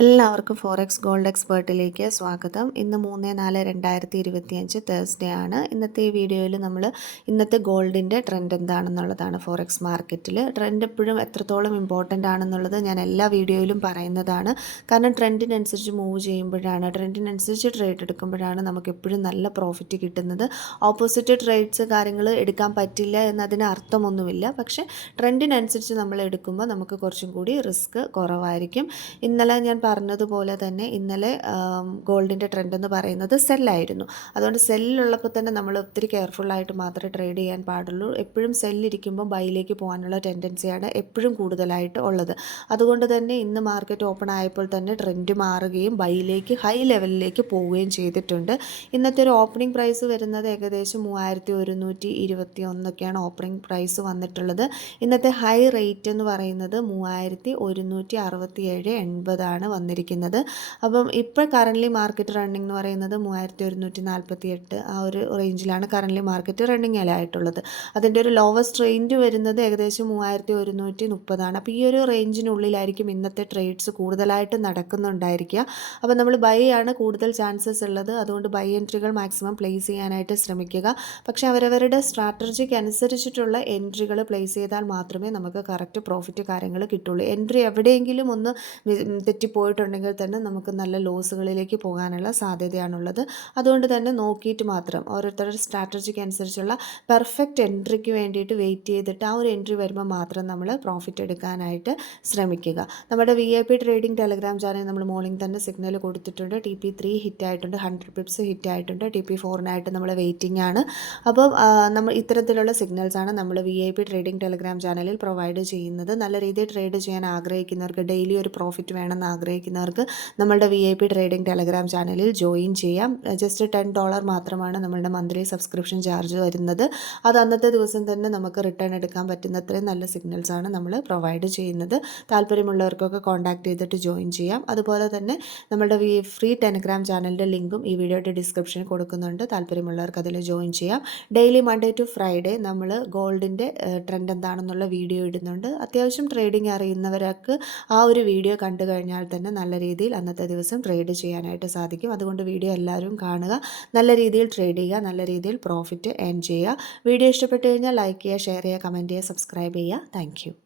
എല്ലാവർക്കും forex gold എക്സ്പേർട്ടിലേക്ക് സ്വാഗതം. ഇന്ന് മൂന്ന് നാല് രണ്ടായിരത്തി ഇരുപത്തിയഞ്ച് തേഴ്സ്ഡേ ആണ്. ഇന്നത്തെ ഈ വീഡിയോയിൽ നമ്മൾ ഇന്നത്തെ ഗോൾഡിന്റെ ട്രെൻഡ് എന്താണെന്നുള്ളതാണ് ഫോറെക്സ് മാർക്കറ്റിൽ ട്രെൻഡ് എപ്പോഴും എത്രത്തോളം ഇമ്പോർട്ടന്റ് ആണെന്നുള്ളത് ഞാൻ എല്ലാ വീഡിയോയിലും പറയുന്നതാണ്. കാരണം ട്രെൻഡിനനുസരിച്ച് മൂവ് ചെയ്യുമ്പോഴാണ് ട്രെൻഡിനനുസരിച്ച് ട്രേഡ് എടുക്കുമ്പോഴാണ് നമുക്ക് എപ്പോഴും നല്ല പ്രോഫിറ്റ് കിട്ടുന്നത്. ഓപ്പോസിറ്റ് ട്രേഡ്സ് കാര്യങ്ങൾ എടുക്കാൻ പറ്റില്ല എന്നതിന് അർത്ഥമൊന്നുമില്ല. പക്ഷേ ട്രെൻഡിനനുസരിച്ച് നമ്മൾ എടുക്കുമ്പോൾ നമുക്ക് കുറച്ചും കൂടി റിസ്ക് കുറവായിരിക്കും. ഇന്നലെ ഞാൻ പറഞ്ഞതുപോലെ തന്നെ ഇന്നലെ ഗോൾഡിന്റെ ട്രെൻഡ് എന്ന് പറയുന്നത് സെല്ലായിരുന്നു അതുകൊണ്ട് സെല്ലുള്ളപ്പോൾ തന്നെ നമ്മൾ ഒത്തിരി കെയർഫുള്ളായിട്ട് മാത്രമേ ട്രേഡ് ചെയ്യാൻ പാടുള്ളൂ. എപ്പോഴും സെല്ലിരിക്കുമ്പോൾ ബൈയിലേക്ക് പോകാനുള്ള ടെൻഡൻസിയാണ് എപ്പോഴും കൂടുതലായിട്ട് ഉള്ളത്. അതുകൊണ്ട് തന്നെ ഇന്ന് മാർക്കറ്റ് ഓപ്പൺ ആയപ്പോൾ തന്നെ ട്രെൻഡ് മാറുകയും ബൈയിലേക്ക് ഹൈ ലെവലിലേക്ക് പോവുകയും ചെയ്തിട്ടുണ്ട്. ഇന്നത്തെ ഒരു ഓപ്പണിംഗ് പ്രൈസ് വരുന്നത് ഏകദേശം മൂവായിരത്തി ഒരുന്നൂറ്റി ഇരുപത്തി ഒന്നൊക്കെയാണ് ഓപ്പണിംഗ് പ്രൈസ് വന്നിട്ടുള്ളത്. ഇന്നത്തെ ഹൈ റേറ്റ് എന്ന് പറയുന്നത് മൂവായിരത്തി ഒരുന്നൂറ്റി അറുപത്തി ഏഴ് എൺപതാണ് വന്നിരിക്കുന്നത്. അപ്പം ഇപ്പോൾ കറന്റ്ലി മാർക്കറ്റ് റണ്ണിംഗ് എന്ന് പറയുന്നത് മൂവായിരത്തി ഒരുന്നൂറ്റി നാൽപ്പത്തി എട്ട് ആ ഒരു റേഞ്ചിലാണ് കറന്റ്ലി മാർക്കറ്റ് റണ്ണിങ് ആയിട്ടുള്ളത് അതിന്റെ ഒരു ലോവസ്റ്റ് റേഞ്ച് വരുന്നത് ഏകദേശം മൂവായിരത്തി ഒരുന്നൂറ്റി മുപ്പതാണ് അപ്പോൾ ഈ ഒരു റേഞ്ചിനുള്ളിലായിരിക്കും ഇന്നത്തെ ട്രേഡ്സ് കൂടുതലായിട്ട് നടക്കുന്നുണ്ടായിരിക്കുക. അപ്പോൾ നമ്മൾ ബൈ ആണ് കൂടുതൽ ചാൻസസ് ഉള്ളത്. അതുകൊണ്ട് ബൈ എൻട്രികൾ മാക്സിമം പ്ലേസ് ചെയ്യാനായിട്ട് ശ്രമിക്കുക. പക്ഷേ അവരവരുടെ സ്ട്രാറ്റജിക്ക് അനുസരിച്ചിട്ടുള്ള എൻട്രികൾ പ്ലേസ് ചെയ്താൽ മാത്രമേ നമുക്ക് കറക്റ്റ് പ്രോഫിറ്റ് കാര്യങ്ങൾ കിട്ടുള്ളൂ. എൻട്രി എവിടെയെങ്കിലും ഒന്ന് തെറ്റിപ്പോയിട്ടുണ്ടെങ്കിൽ തന്നെ നമുക്ക് നല്ല ലോസുകളിലേക്ക് പോകാനുള്ള സാധ്യതയാണുള്ളത്. അതുകൊണ്ട് തന്നെ നോക്കിയിട്ട് മാത്രം ഓരോരുത്തരുടെ സ്ട്രാറ്റജിക്ക് അനുസരിച്ചുള്ള പെർഫെക്റ്റ് എൻട്രിക്ക് വേണ്ടിയിട്ട് വെയിറ്റ് ചെയ്തിട്ട് ആ ഒരു എൻട്രി വരുമ്പോൾ മാത്രം നമ്മൾ പ്രോഫിറ്റ് എടുക്കാനായിട്ട് ശ്രമിക്കുക. നമ്മുടെ V I P trading Telegram channel നമ്മൾ മോർണിംഗ് തന്നെ സിഗ്നൽ കൊടുത്തിട്ടുണ്ട്. ടി പി ത്രീ ഹിറ്റ് ആയിട്ടുണ്ട് ഹൺഡ്രഡ് പിപ്സ് ഹിറ്റ് ആയിട്ടുണ്ട് ടി പി ഫോറിനായിട്ട് നമ്മൾ വെയിറ്റിംഗ് ആണ്. അപ്പോൾ നമ്മൾ ഇത്തരത്തിലുള്ള സിഗ്നൽസാണ് നമ്മൾ V I P trading Telegram ചാനലിൽ പ്രൊവൈഡ് ചെയ്യുന്നത്. നല്ല രീതിയിൽ ട്രേഡ് ചെയ്യാൻ ആഗ്രഹിക്കുന്നവർക്ക് ഡെയിലി ഒരു പ്രോഫിറ്റ് വേണമെന്ന് ആഗ്രഹിക്കുന്നവർക്ക് നമ്മളുടെ V I P trading Telegram ചാനലിൽ ജോയിൻ ചെയ്യാം. ജസ്റ്റ് ടെൻ ഡോളർ മാത്രമാണ് നമ്മളുടെ മന്ത്ലി സബ്സ്ക്രിപ്ഷൻ ചാർജ് വരുന്നത്. അത് അന്നത്തെ ദിവസം തന്നെ നമുക്ക് റിട്ടേൺ എടുക്കാൻ പറ്റുന്ന അത്രയും നല്ല സിഗ്നൽസ് ആണ് നമ്മൾ പ്രൊവൈഡ് ചെയ്യുന്നത്. താല്പര്യമുള്ളവർക്കൊക്കെ കോൺടാക്ട് ചെയ്തിട്ട് ജോയിൻ ചെയ്യാം. അതുപോലെ തന്നെ നമ്മുടെ വി ഫ്രീ ടെലഗ്രാം ചാനലിന്റെ ലിങ്കും ഈ വീഡിയോയുടെ ഡിസ്ക്രിപ്ഷനിൽ കൊടുക്കുന്നുണ്ട്. താല്പര്യമുള്ളവർക്ക് അതിൽ ജോയിൻ ചെയ്യാം. ഡെയിലി മൺഡേ ടു ഫ്രൈഡേ നമ്മൾ ഗോൾഡിന്റെ ട്രെൻഡ് എന്താണെന്നുള്ള വീഡിയോ ഇടുന്നുണ്ട്. അത്യാവശ്യം ട്രേഡിംഗ് അറിയുന്നവർക്ക് ആ ഒരു വീഡിയോ കണ്ടു കഴിഞ്ഞാൽ തന്നെ നല്ല രീതിയിൽ അന്നത്തെ ദിവസം ട്രേഡ് ചെയ്യാനായിട്ട് സാധിക്കും. അതുകൊണ്ട് വീഡിയോ എല്ലാവരും കാണുക. നല്ല രീതിയിൽ ട്രേഡ് ചെയ്യുക നല്ല രീതിയിൽ പ്രോഫിറ്റ് ഏൺ ചെയ്യുക. വീഡിയോ ഇഷ്ടപ്പെട്ടു കഴിഞ്ഞാൽ ലൈക്ക് ചെയ്യുക ഷെയർ ചെയ്യുക കമന്റ് ചെയ്യുക സബ്സ്ക്രൈബ് ചെയ്യുക. താങ്ക്